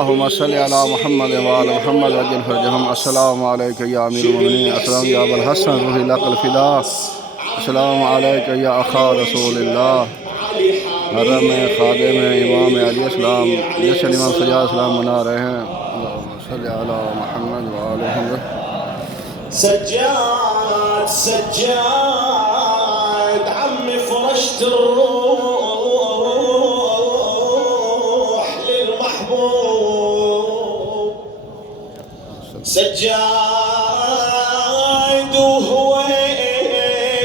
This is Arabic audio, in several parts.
اللهم صل على محمد وآل محمد وجل فرجهم. السلام عليك يا أمير المؤمنين، السلام يا أبا الحسن روحي لك الفداء، السلام عليك يا أخا رسول الله، حرم خادم امام علی السلام، جس امام سجاد السلام منا رہے ہیں. اللهم صل على محمد وآل محمد. سجاد سجاد عمي فرشت الروح للمحبوب سجاد وهو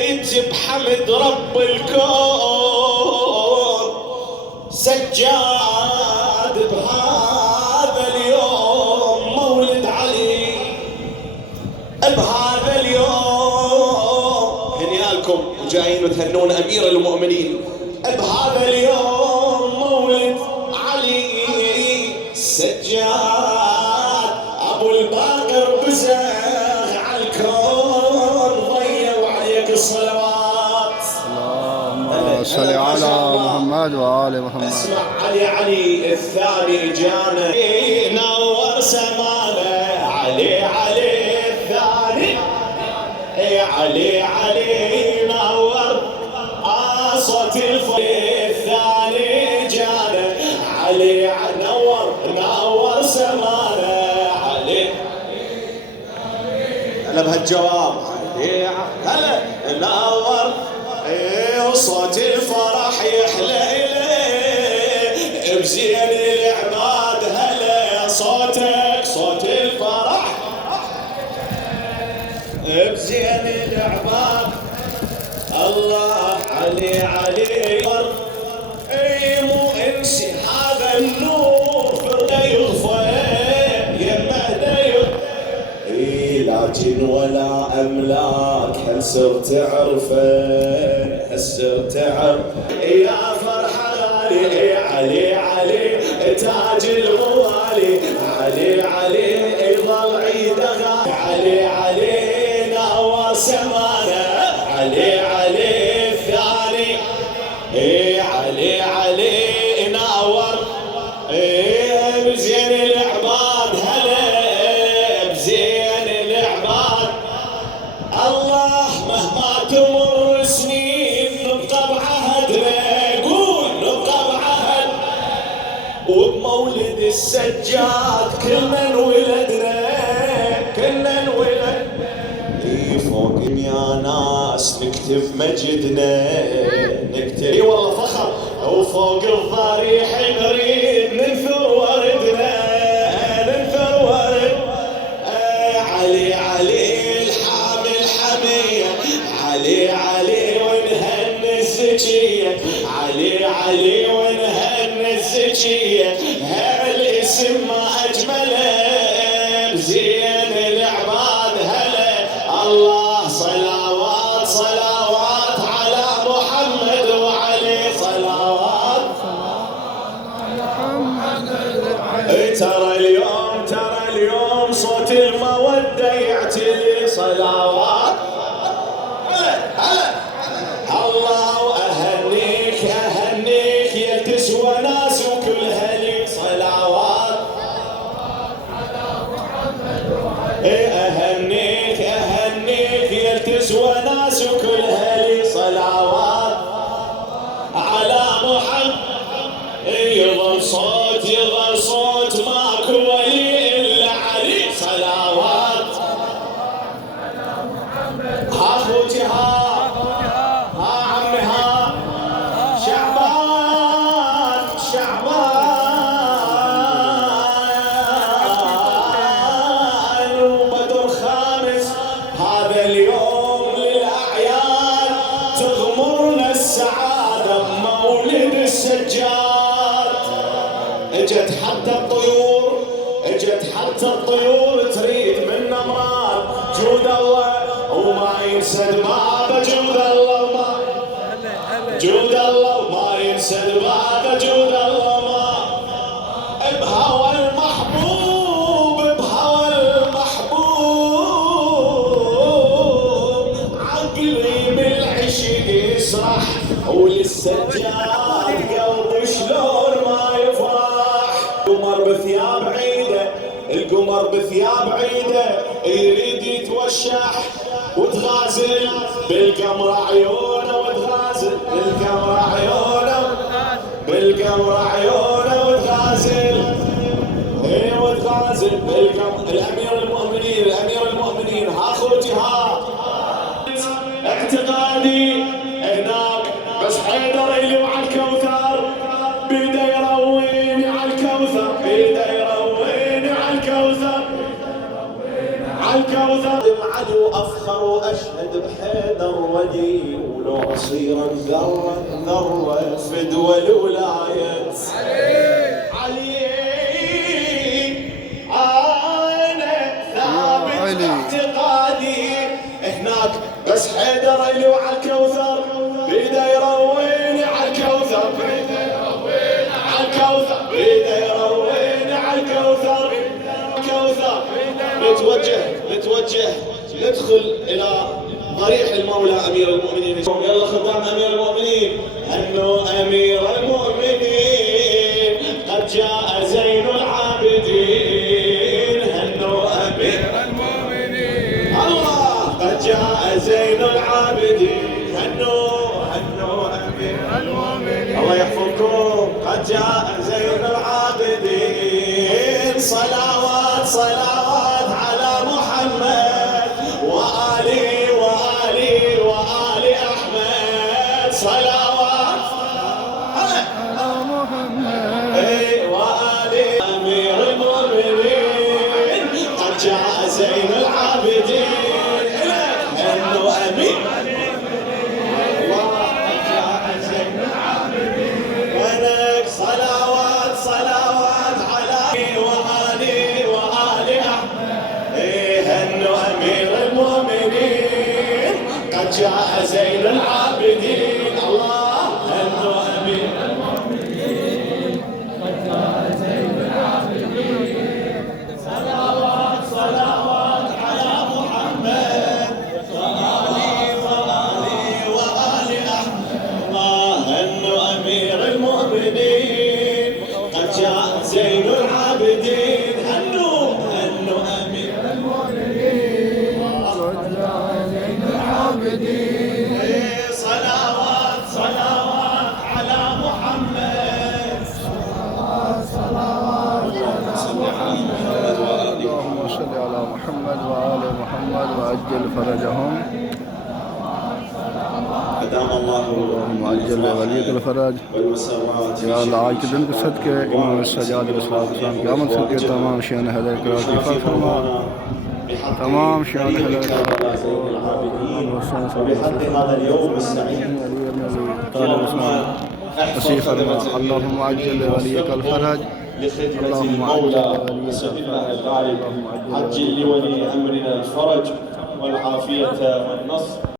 يجيب حمد رب الكون سجاد بهذا اليوم مولد علي بهذا اليوم هنيالكم وجايين وتهنون أمير المؤمنين بهذا اليوم مولد علي سجاد أبو الباقر بزاغ على الكون ضيع وعليك الصلوات. اللهم صل على محمد وآل محمد. اسمع علي الثاني جانا نور سمانه علي الثاني علي نور صوت الثاني جانا علي نور سمانه علي هلا بهالجواب علي هلا نور وصوت الفرح يحلى بزين العباد هلا صوتك صوت الفرح بزين العباد الله علي مو انسي هذا النور فرده يغفى يمه لكن ولا املاك هل صرت اعرفه هل صرت اعرف يا فرحه غالي علي تاج الموالي علي يظل عيده غالي علي نور سمانه علي الثاني علي نور بزين العباد هلا بزين العباد الله مهما تمر سنين نبقى بعهدنا قول نبقى بعهد وبمولد السجاد كلنا انولدنا فوق يا ناس نكتب مجدنا نكتب اي والله فخر وفوق الضريح نريد ننثر وردنا ننثر ورد علي الحامل حمية علي ونهن الزكية علي ونهن الزكية هالاسم ما أجمله بزين العباد هلا الله صلوات على محمد وعلي صلوات ترى اليوم صوت المودة يعتلي صلوات الله أهنيك يا تسوى ناس وكل هلي صلوات أهنيك يا تسوى ناس وكل هلي صلوات على محمد يظل صوت ماكو ولي إلا علي صلوات ها أخوتي ها عمي ها شعبان وبدر خامس هذا اليوم للأعياد تغمرنا السعادة بمولد السجاد اجت حتى الطيور تريد من امراض جود الله وما ينسد بابه جود الله وما ينسد بابه جود الله ما بهوى المحبوب عقلي بالعشق يسرح وللسجاد قلبي شلون ما يفرح عمر بثياب القمر بثياب عيده يريد يتوشح وتغازل بالقمر عيونه وتغازل بالقمر عيونه بالقمر عيونه وتغازل وتغازل بالقمر. الامير المؤمنين ها اخوتي ها اعتقادي هناك بس حيدر اللي على الكوثر بيده يرويني على الكوثر بيده يرويني على الكوثر على الكوثر علي وافخر واشهد بحيدر ولي ولو اصير ذره فدوى الولايه علي انا ثابت اعتقادي هناك بس حيدر اللي على الكوثر بيده يرويني على الكوثر بيده يرويني على الكوثر بيده يرويني على الكوثر كوثر. نتوجه ندخل الى ضريح المولى امير المؤمنين. يلا خدام امير المؤمنين. انه امير المؤمنين قد جاء زين العابدين. انه امير المؤمنين الله قد جاء زين العابدين. انه امير المؤمنين الله يحفظكم. قد جاء زين العابدين. صلوات على محمد وآل أحمد. صلوات على محمد وآل أمير المؤمنين. قد جاء زين العابدين. إنه أمير الله قد جاء زين العابدين. ولك صلوات على وآل أحمد. إنه أمير المؤمنين قد جاء زين العابدين. الله إنه أمير المؤمنين قد جاء زين العابدين. صلوات على محمد وآل أحمد. الله إنه أمير المؤمنين قد جاء زين العابدين. إنه أمير المؤمنين قد جاء زين العابدين. صلوات على محمد. صلوات اللهم صل على محمد وآل محمد وعجل فرجهم. أدام الله اللهم عجل وليك الفرج. या अल्लाह आज के दिन के सदके इमाम सजाद अलैहिस्सलाम की आमद सदके तमाम शान हदर कराती फरमा तमाम शान हदर بحق هذا اليوم السعيد نصيب فرما. اللهم عجل وليك الفرج. لخدمة المولى سيدنا الغالب عجل لولي أمرنا الفرج والعافية والنصر.